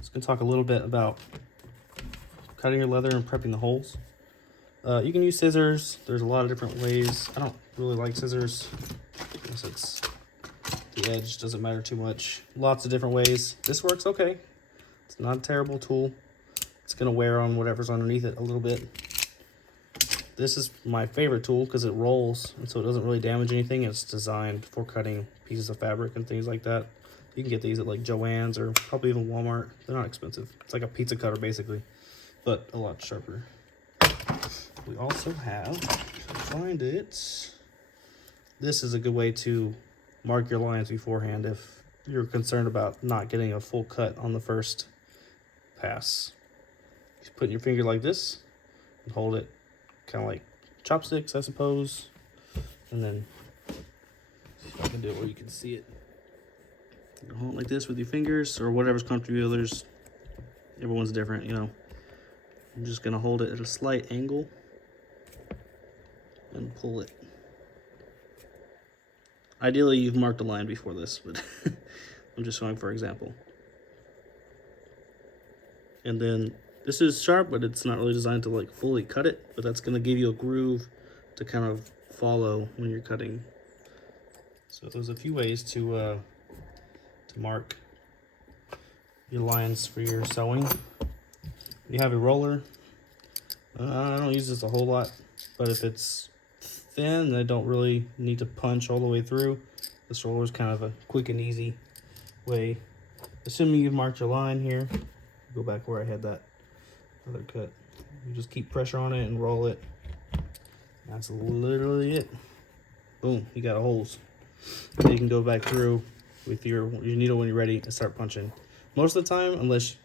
Just gonna talk a little bit about cutting your leather and prepping the holes. You can use scissors. There's a lot of different ways. I don't really like scissors because it's the edge doesn't matter too much. Lots of different ways. This works okay. It's not a terrible tool. It's gonna wear on whatever's underneath it a little bit. This is my favorite tool because it rolls and so it doesn't really damage anything. It's designed for cutting pieces of fabric and things like that. You can get these at like Joann's or probably even Walmart. They're not expensive. It's like a pizza cutter basically, but a lot sharper. We also have, find it, this is a good way to mark your lines beforehand if you're concerned about not getting a full cut on the first pass. Just put your finger like this and hold it kind of like chopsticks, I suppose, and then see if I can do it where you can see it. You can hold it like this with your fingers or whatever's comfortable. Everyone's different, you know. I'm just gonna hold it at a slight angle and pull it. Ideally, you've marked a line before this, but I'm just showing for example. And then this is sharp, but it's not really designed to like fully cut it, but that's gonna give you a groove to kind of follow when you're cutting. So there's a few ways to mark your lines for your sewing. You have a roller. I don't use this a whole lot, but if it's thin, I don't really need to punch all the way through. This roller is kind of a quick and easy way. Assuming you've marked your line here, go back where I had that other cut. You just keep pressure on it and roll it. That's literally it. Boom, you got holes. Then you can go back through with your needle when you're ready and start punching. Most of the time, unless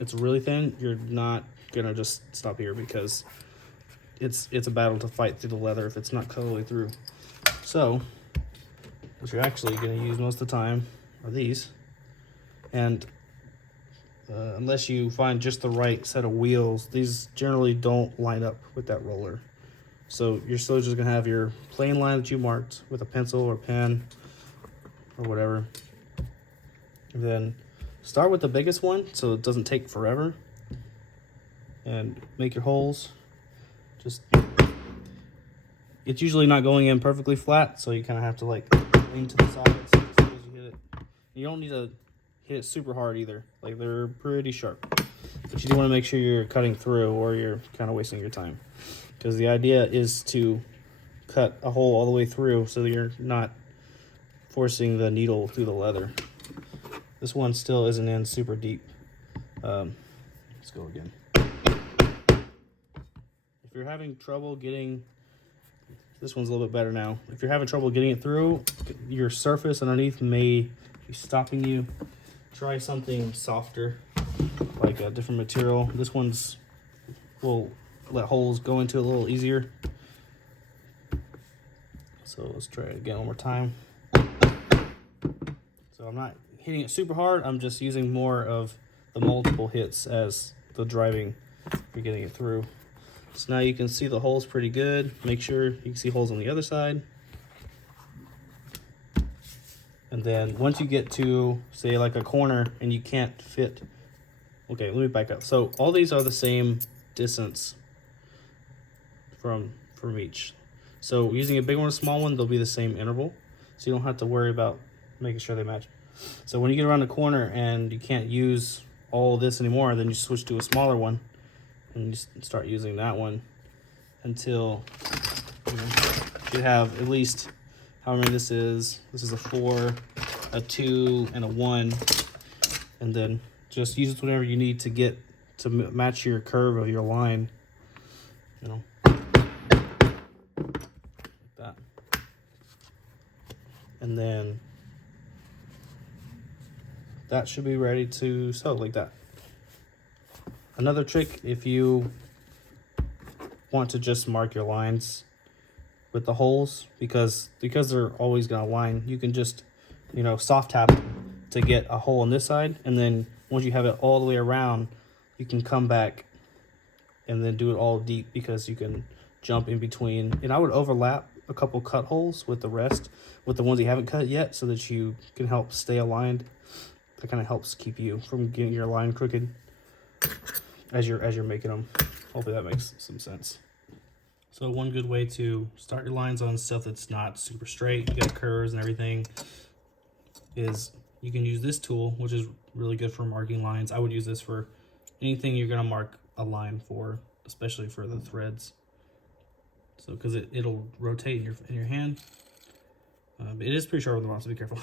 it's really thin, you're not gonna just stop here because it's a battle to fight through the leather if it's not cut all the way through. So what you're actually gonna use most of the time are these, and unless you find just the right set of wheels, these generally don't line up with that roller. So you're still just gonna have your plain line that you marked with a pencil or pen or whatever. And then start with the biggest one so it doesn't take forever. And make your holes. Just, it's usually not going in perfectly flat, so you kind of have to like lean to the sides as soon as you hit it. You don't need to hit it super hard either. Like they're pretty sharp. But you do want to make sure you're cutting through or you're kind of wasting your time. Because the idea is to cut a hole all the way through so that you're not forcing the needle through the leather. This one still isn't in super deep. Let's go again. If you're having trouble getting, this one's a little bit better now. If you're having trouble getting it through, your surface underneath may be stopping you. Try something softer, like a different material. This one's will let holes go into it a little easier. So let's try it again one more time. So I'm not hitting it super hard. I'm just using more of the multiple hits as the driving for getting it through. So now you can see the holes pretty good. Make sure you can see holes on the other side. And then once you get to, say, like a corner and you can't fit, okay, let me back up. So all these are the same distance from each. So using a big one and a small one, they'll be the same interval. So you don't have to worry about making sure they match. So when you get around the corner and you can't use all this anymore, then you switch to a smaller one and you start using that one until you have at least how many this is. This is a 4, a 2, and a 1. And then just use it whenever you need to get to match your curve of your line. You know, like that. And then that should be ready to sew like that. Another trick, if you want to just mark your lines with the holes, because they're always gonna line, you can just, you know, soft tap to get a hole on this side, and then once you have it all the way around, you can come back and then do it all deep, because you can jump in between. And I would overlap a couple cut holes with the rest, with the ones you haven't cut yet, so that you can help stay aligned. That kind of helps keep you from getting your line crooked as you're making them. Hopefully that makes some sense. So one good way to start your lines on stuff that's not super straight, you got curves and everything, is you can use this tool, which is really good for marking lines. I would use this for anything you're gonna mark a line for, especially for the threads. So because it'll rotate in your hand. It is pretty sharp with the bottom, so be careful.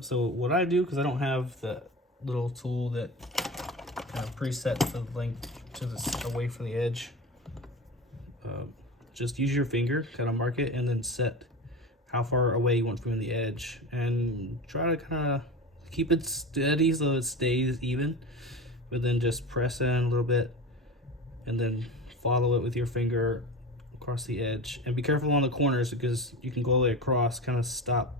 So what I do, because I don't have the little tool that kind of preset the length to this away from the edge, just use your finger, kind of mark it, and then set how far away you want from the edge, and try to kind of keep it steady so it stays even, but then just press in a little bit and then follow it with your finger across the edge. And be careful on the corners, because you can go all the way across, kind of stop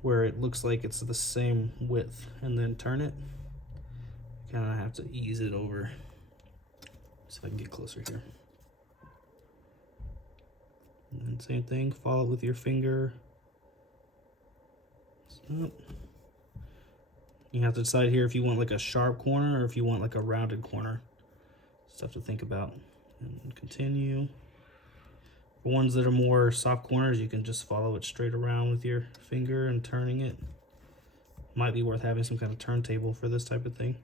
where it looks like it's the same width, and then turn it. Kind of have to ease it over. See if I can get closer here. And then same thing, follow it with your finger. Stop. You have to decide here if you want like a sharp corner or if you want like a rounded corner. Stuff to think about. And continue. For ones that are more soft corners, you can just follow it straight around with your finger and turning it. Might be worth having some kind of turntable for this type of thing.